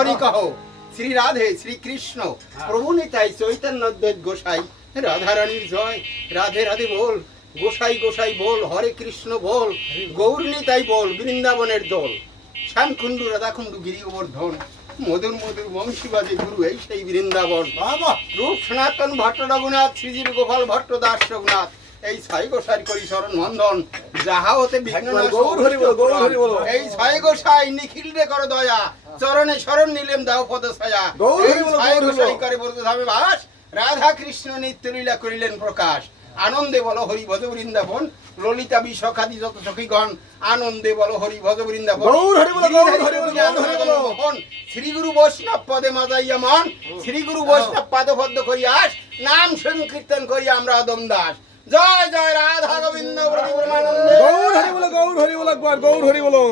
ধরি কহ শ্রী রাধে শ্রী কৃষ্ণ প্রভু নিতাই চৈতন্য গোসাই রাধারানীর জয়। রাধে রাধে বল, গোসাই গোসাই বল, হরে কৃষ্ণ বল, গৌর নিতাই বল, বৃন্দাবনের দোল। শ্যামকুণ্ডু রাধাকুণ্ডু গিরি গোবর্ধন, মধুর মধুর বংশী বাজে গুরু এই সেই বৃন্দাবন। রূপ সনাতন ভট্ট রঘুনাথ, শ্রীজীব গোপাল ভট্ট দাস রঘুনাথ, এই ছয় গোসাই করি চরণ বন্ধন। যাহা হতে বিঘ্ন নাশ, এই ছয় গোসাই নিখিল রে কর দয়া, চরণে শরণ নিলেম দাও পদ ছায়া। এই ছয় গোসাই করে ব্রজধামে বাস, রাধা কৃষ্ণ নিত্য লীলা করিলেন প্রকাশ। আনন্দে বলো হরি ভজ বৃন্দাবন, ললিতা বিশাখাদি যত সখীগণ, আনন্দে বলো হরি ভজ বৃন্দাবন। শ্রী গুরু বৈষ্ণব পদে মাজাইয়া মন, শ্রী গুরু বৈষ্ণব পাদপদ্ম করি আস, নাম সংকীর্তন করি আমরা আদম দাস। জয় জয় রাধা গোবিন্দ। গৌর হরি বলো, গৌর হরি বলো, গৌর হরি বলো।